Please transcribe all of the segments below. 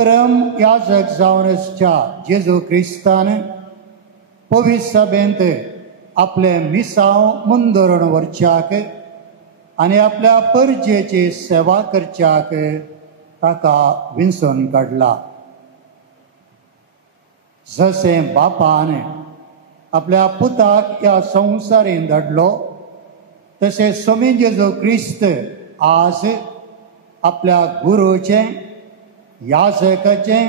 परम याजक जावनच्या जेजू क्रिस्तान पवित्र सभेंत आपले मिसांव मुंदोरण व्हरच्याक आनी आपल्या परजेची सेवा करच्याक ताका विंचून काडला. जशें बापान आपल्या पुताक ह्या संवसारीन धाडलो तशें स्वामी जेजू क्रिस्त आज आपल्या गुरूचें याजकाचें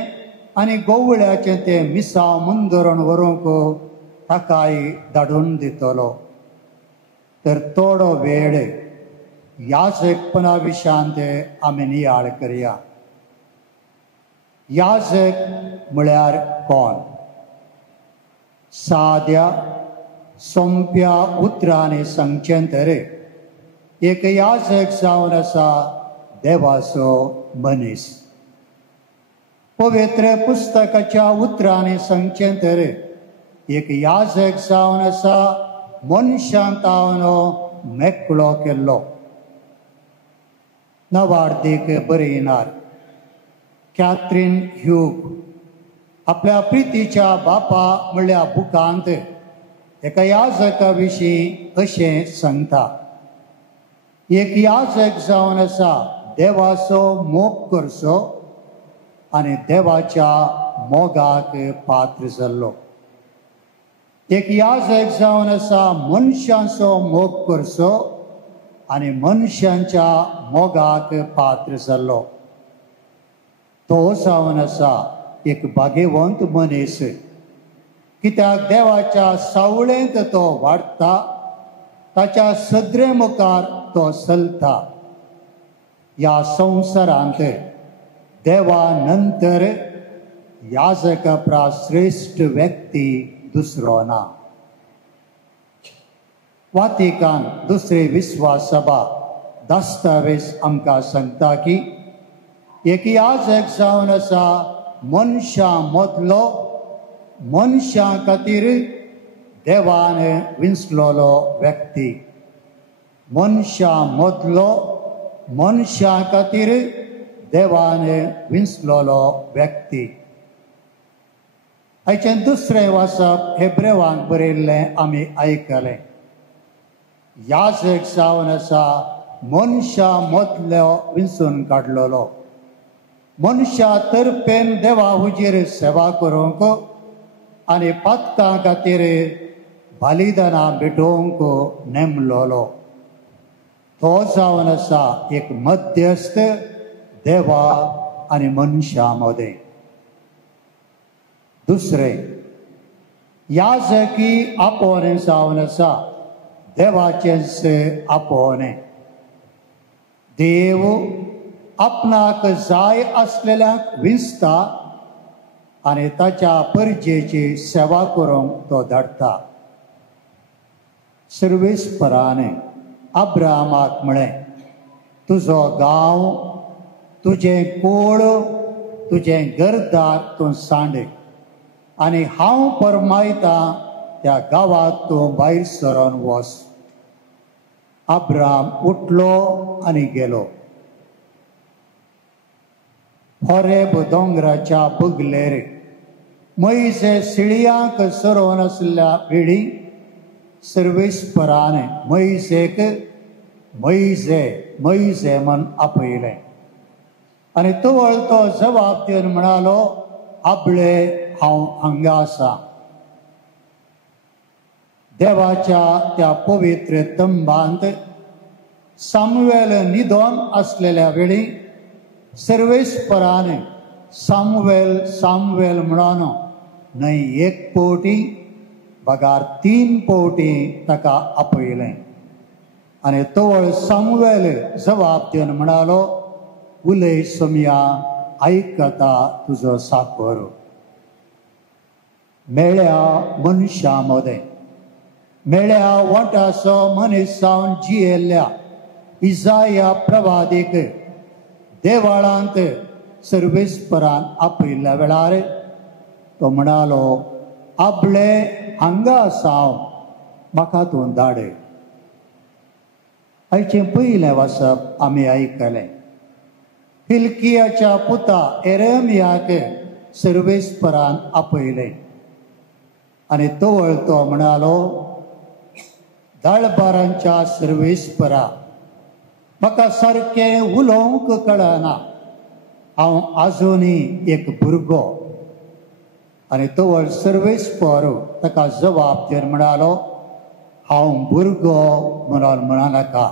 आनी गोवळ्याचें तें मिसांव मुंदोरण व्हरूंक ताकाय धाडून दितलो. तर थोडो वेळ याजकपणा विशांत आमी नियाळ करया. याजक म्हळ्यार कोण? साद्या सोंप्या उतरांनी सांगचें तर एक याजक जावन आसा देवाचो मनीस. पवित्र पुस्तकाच्या उतरांनी सांगचें तर एक याजक जावन आसा मनशां तावनो मेकळो केल्लो. नवार्दीक बरयणार कॅथरीन ह्यूग आपल्या प्रितीच्या बापा म्हणल्या बुकांत एका याजका विशीं अशें सांगता. एक याजक जावन आसा देवाचो मोग करचो आनी देवाच्या मोगाक पात्र जाल्लो. एक याजक जावन आसा मनशांचो मोग करचो आनी मनशांच्या मोगाक पात्र जाल्लो. तो जावन आसा एक भाग्यवंत मनीस, कित्याक देवाच्या सावळेंत तो वाडटा, ताच्या सद्रे मुखार तो चलता. ह्या संवसारांत देवा नंतर याजका प्रा श्रेष्ठ व्यक्ती दुसरो ना. वातिकान दुसरी विश्वास सभा दस्तावेज आमकां सांगता की एक याजक जावन आसा मनशां मदलो, मनशां खातीर देवान विंचलोलो व्यक्ती. मनशां मदलो, मनशां खातीर देवान विंचलोलो व्यक्ती. हाचें दुसरें वाचप हेब्रेवांक बरयल्लें आमी आयकलें. याजक जावन आसा मनशां मदलो विंचून काडलेलो. मनशां तर्फेन देवा हुजीर सेवा करूंक आनी पातकां खातीर बलिदानां भेटोवंक नेमलोलो. तो जावन आसा एक मध्यस्थ देवा आनी मनशां मदें. दुसरें, याजकी आपोवणें जावन आसा देवाचेंच आपोवणें. देव आपणाक जाय आसलेल्यांक विंचता आनी ताच्या परजेची सेवा करूंक तो धाडटा. सर्वेस्परान अब्राहमाक म्हळें, तुजो गांव, तुजें कोळ, तुजें घरदार तूं सांड आनी हांव फर्मायतां त्या गांवांत तूं भायर सरोन वच. अब्राम उठलो आनी गेलो. होरेब दोंगराच्या बगलेर मैजे सिळयांक सरोन आसल्या वेळी सर्वेस्परान मैजेक मैजे मैजे म्हूण आपयलें आनी तवळ तो जबाब दिवन म्हणालो, आबळे हांव हांगा आसा. देवाच्या त्या पवित्र तंबांत सामुवेल न्हिदोन आसलेल्या वेळी सर्वेस्परान सामुवेल सामुवेल म्हणून न्हय एक पावटी बगार 3 पावटी ताका आपयलें आनी तवळ सामुवेल जबाब दिवन म्हणालो, उलय सोमया, आयकता तुजो साकर. मेळ्या मनशां मदें, मेळ्या वटाचो मनीस जावन जियेल्ल्या इसाया प्रवादीक देवाळांत सर्वेस्परान आपयल्ल्या वेळार तो म्हणालो, आबळे हांगा आसा, म्हाका तूं धाड. हाचें पयलें वचप आमी आयकलें. हिल्कियाच्या पुता एरेमियाक सर्वेस्परान आपयले आनी तवळ तो म्हणालो, दळबारांच्या सर्वेस्परा, म्हाका सारकें उलोवंक कळना, हांव आजुनी एक भुरगो. आनी तवळ सर्वेस्पर ताका जबाब दिवन म्हणालो, हांव भुरगो म्हणून म्हणनाका.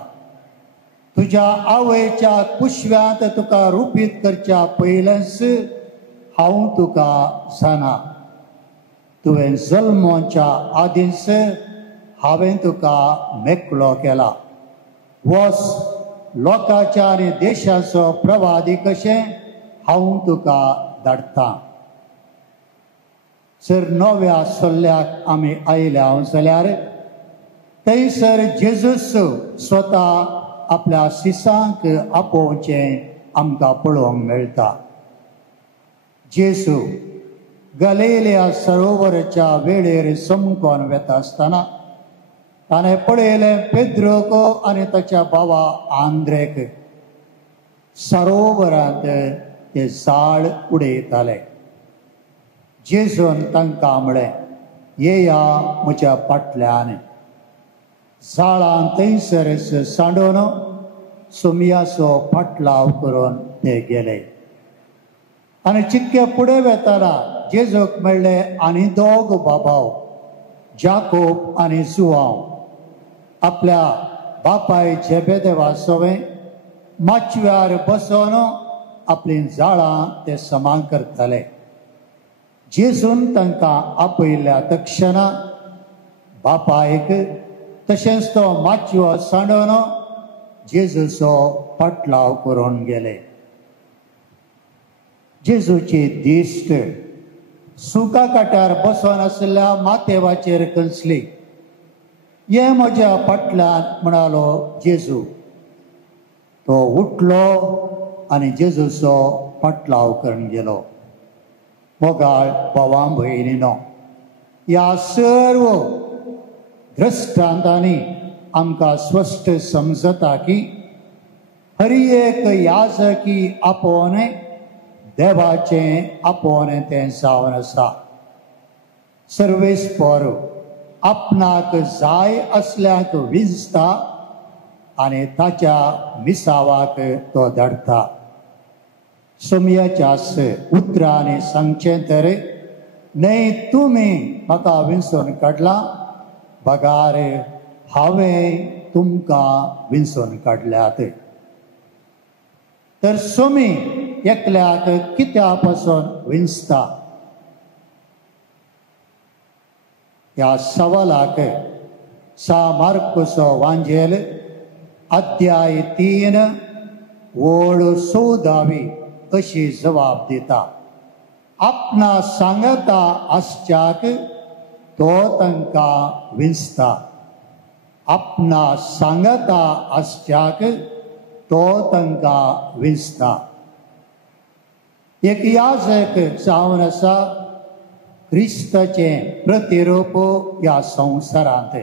तुज्या आवयच्या कुशव्यांत तुका रुपीत करच्या पयलेंच हांव तुका जाणा. तुवें जल्मोवच्या आदींच हांवें तुका मेकळो केला. वच, लोकांच्या आनी देशाचो प्रवादी कशें हांव तुका धाडटां. जर नव्या सल्ल्याक आमी आयल्या जाल्यार थंयसर जेजूस स्वता आपल्या सिसांक आपोवचें आमकां पळोवंक मेळटा. जेजू गलिलिया सरोवराच्या वेळेर समकोन वेता आसतना ताणें पळयलें पेद्रोक आनी ताच्या भावा आंद्रेक सरोवरांत ते झाड उडयताले. जेजून तांकां म्हळें, येया म्हज्या फाटल्यान. झाडां थंयसरच सांडून सुमयाचो फाटलाव करून ते गेले. आनी चिक्के फुडें वेताना जेजूक मेळ्ळे आनी दोग बाबाव, जाकोब आनी जुआंव. आपल्या बापाय जेबेदेवा सवें माचव्यार बसोन आपलीं झाडां ते समान करताले. जेजून तांकां आपयल्या तक्षणा बापायक तशेंच तो माचयो सांडून जेजूचो फाटलाव करून गेले. जेजूची दिश्ट सुका काट्यार बसोन आशिल्ल्या माथेवाचेर खंचली. ये म्हज्या फाटल्यान म्हणालो जेजू. तो उठलो आनी जेजूचो फाटलाव करून गेलो. मोगाळ भावां भयणीनो, ह्या सर्व दृश्टांतांनी आमकां स्पश्ट समजता की हर एक याजकी आपोवन देवाचें आपोवन तें जावन आसा. सर्वेस्पर आपणाक जाय असल्यांक विंचता आनी ताच्या मिसावाक तो धाडटा. सुमयाच्याच उतरांनी सांगचें तर, न्हय तुमी म्हाका विंचून काडलां, बगार हांवें तुमकां विंचून काडल्यात. तर सुमी एकल्याक कित्या पासून विंचता? ह्या सवालाक मार्कुचो वांजेल अध्याय 3 ओळ 14 अशी जबाब दिता. आपणा सांगता आसच्याक तो तांकां विंचता. आपणा सांगता आसच्याक तो तांकां विंचता. एक याजक जावन आसा क्रिस्ताचें प्रतिरूप ह्या संवसारांत.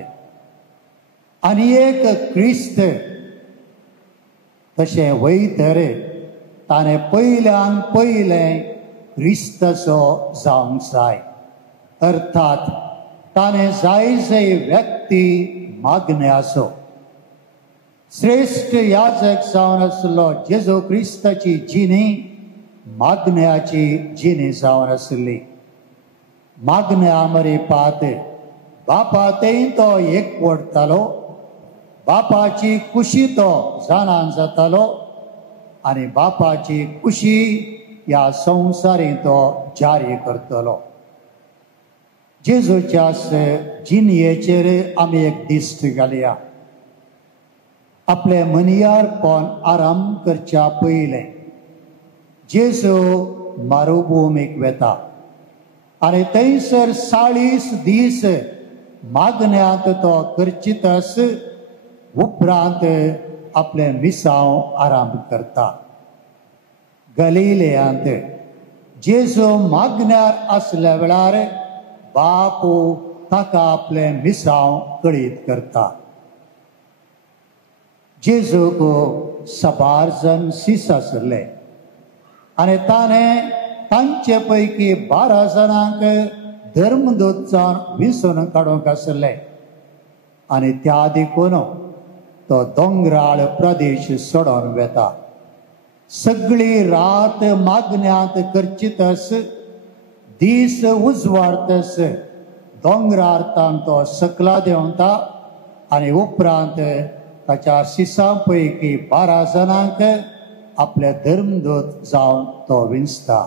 आनी एक क्रिस्त तशें वैतर ताणें पयल्यान पयलें क्रिस्ताचो जावंक जाय. अर्थात ताणें जायजय व्यक्ती मागण्याचो. श्रेष्ठ याजक जावन आसलो जेजू क्रिस्ताची जिणी मागण्याची जिणी जावन आसली. मागण्या मरे पात बापा तें तो एकवटतालो. बापाची कुशी तो जाणान जातालो आनी बापाची कुशी ह्या संवसारी तो जारी करतलो. जेजूच्या जिणयेचेर आमी एक दिश्ट घालया. आपले मनयारपण आराम करच्या पयलें जेजू मरुभुमीक वेता आनी थंयसर 40 दीस मागण्यांत तो करचितस उपरांत आपले मिसांव आराम करता. गलिलियांत जेजू मागण्यार आसल्या वेळार बापू ताका आपले मिसांव कळीत करता. जेजूक 7 जाण सीस आसले आणि ताणें तांचे पैकी 12 जाणांक धर्मदूत जावन विसरून काडूंक आसले आनी त्या देखून तो दोंगराळ प्रदेश सोडून वेता. सगळी रात मागण्यांत करचितस, दीस उजवाडतस दोंगरार तान तो सकला देंवता आनी उपरांत ताच्या शिसां पैकी 12 जाणांक आपले धर्मदूत जावन तो विंचता.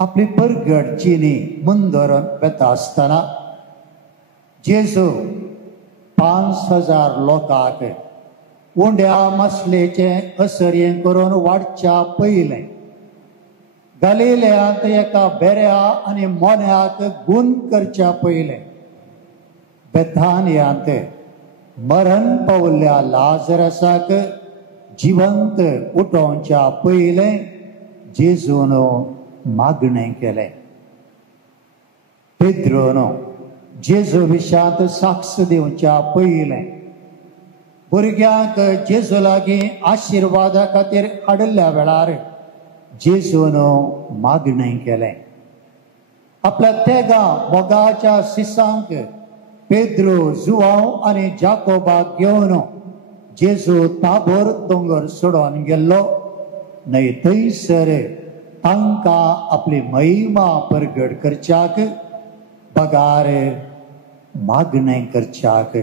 आपली परगड जिणी मुंदोरून वेता आसतना जेजू 5,000 लोकांक उंड्या मसलेचे असर्ये करून वाडच्या पयलें गलिलेयांत एका बेऱ्या आनी मोन्याक गुण करच्या पयलें बेथानियांत मरण पावल्ल्या लाजरसाक जिवंत उठोवच्या पयलें जेजून मागणें केलें. पेद्रोन जेजू विशांत साक्ष दिवच्या पयलें भुरग्यांक जेजू लागीं आशिर्वादा खातीर हाडल्या वेळार जेजून मागणें केलें. आपल्या तेगा मोगाच्या शिसांक पेद्रो, जुवांव आनी जाकोबाक घेवन जेजू ताबोर दोंगर सोडून गेल्लो. न्हय थंयसर तांकां आपली महिमा परगट करच्याक पगार मागणें करच्याक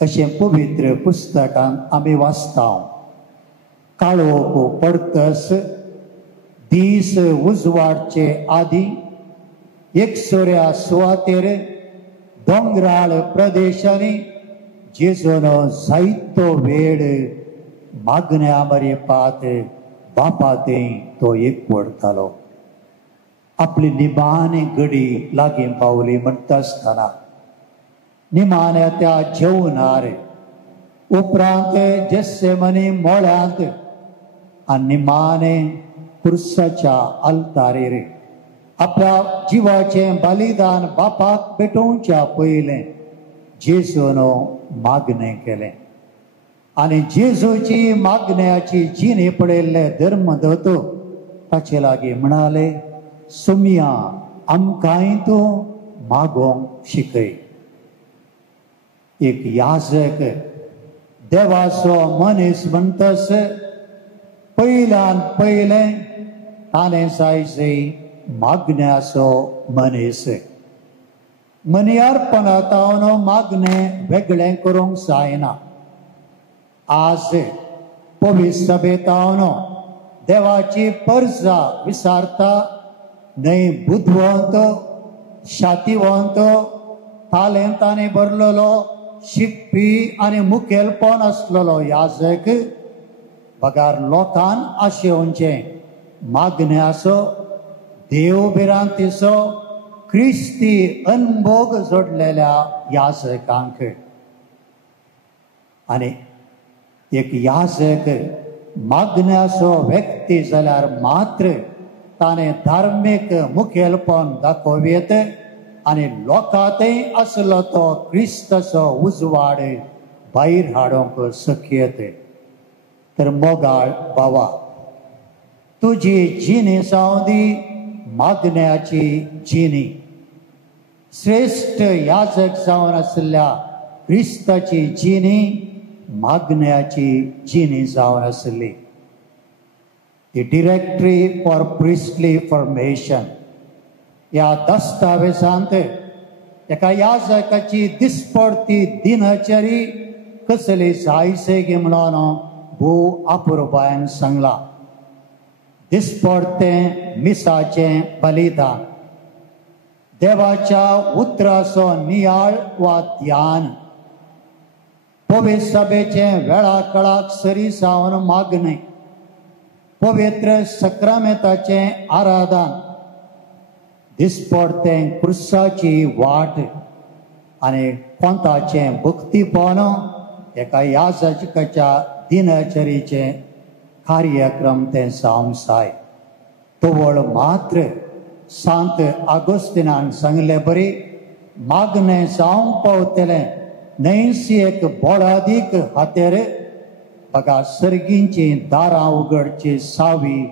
अशें पवित्र पुस्तकांत आमी वाचता. काळोख पडतस दीस उजवाडचे आदीं एकसोऱ्या सुवातेर दोंगराळ प्रदेशांनी जेजून जायतो वेळ मागण्या मरेपात बापातें तो एकवडतालो. आपली निमाणे घडी लागीं पावली म्हणटा आसतना निमाण्या त्या जेवणार उपरांत जेसेमनी मोळ्यांत आनी निमाणे क्रुसाच्या आल्तारेर आपल्या जिवाचें बलिदान बापाक पेटोवच्या पयलें जेजून मागणें केलें. आनी जेजूची मागण्याची जिणे पडयल्ले धर्मदूत ताचे लागीं म्हणाले, सुमया आमकांय तूं मागोवंक शिकय. एक याजक देवाचो मनीस म्हणटस पयल्यान पयलें ताणें जायचें मागण्याचो मनीस. मनियारपणांतावन मागणें वेगळें करूंक जायना. आज पवित्र सभेतावन देवाची पर्जा विचारता. न्हय बुद्धवंत, शातिवंत, तालेंतांनी भरलेलो शिकपी आनी मुखेलपण आसलेलो याजक पगार लोकांन आशेवचें मागण्याचो देव बिरांतीचो क्रिस्ती अनभोग जोडलेल्या याजकांक. आनी एक याजक मागण्याचो व्यक्ती जाल्यार मात्र ताणें धार्मीक मुखेलपण दाखोवेत आनी लोकांतय आसलो तो क्रिस्ताचो उजवाड भायर हाडूंक शक्यत. तर मोगाळ बावा, तुजी जिणी जावं दी मागण्याची जिणी. श्रेष्ठ याजक जावन आसल्या क्रिस्ताची जिणी मागण्याची जिणी जावन आसली. दी डिरेक्टरी फॉर प्रिस्टली फॉर्मेशन ह्या दस्तावेजांत एका याजकाची दिसपडती दिनचरी कसली जायसे म्हणून भू आपुरबायन सांगला. दिसपडतें मिसाचें बलिदान, देवाच्या उतराचो नियाळ वा ध्यान, पवित्र सभेचें वेळा कळाक सरी जावन मागणें, पवित्र सक्रामेंताचें आराधन, दिसपडतें क्रुसाची वाट आनी कोंताचें भक्तीपण एका याजकाच्या दिनचरीचे कार्यक्रम ते जावंक जाय. तोवळ मात्र सांत आगोस्तिनान सांगले बरी, मागणें जावंक पावतलें न्हयसी एक बोडादीक हातेर बघा सर्गींची दारां उगडची सावी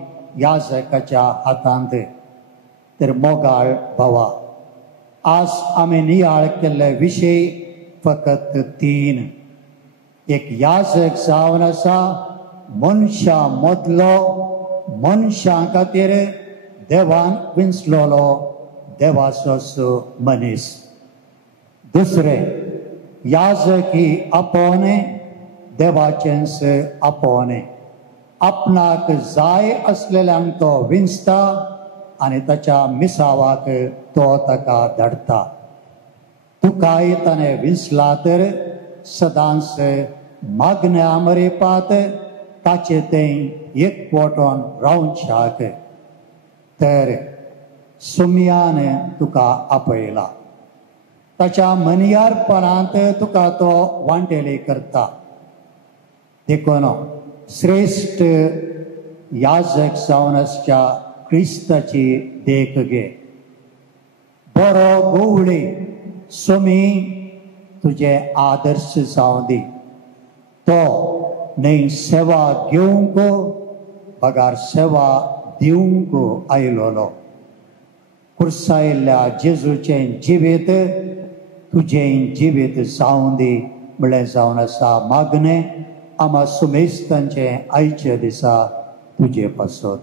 याजकाच्या हातांत तर मोगाळ भवा. आज आम्ही नियाळ केल्ले विशय फकत 3. एक याजक जावन आसा मनशां मदलो, मनशां खातीर देवान विंचलोलो देवाचो मनीस. दुसरे याजक ही आपोवणे देवाचेंच आपोवणे. आपणाक जाय असलेल्यांक तो विंचता आनी ताच्या मिसावाक तो ताका धाडटा. तुकाय ताणें विंचला तर सदांच मागण्या मरेपात ताचे थंय एकवटोन रावच्याक. तर सुमयान तुका आपयला. ताच्या मनियारपणांत तुका तो वांटेली करता. देखून श्रेष्ठ याजक जावन आसच्या क्रिस्ताची देख घे. बरो गवळी सुमी तुजे आदर्श जावं दी. तो न्हय सेवा घेवंक पगार सेवा दिवंक आयलोलो. कुर्सायिल्ल्या जेजूचें जिवीत तुजें जिवीत जावं दी म्हळें जावन आसा मागणें आमा सुमेस्तांचें आयचे दिसा तुजे पासत.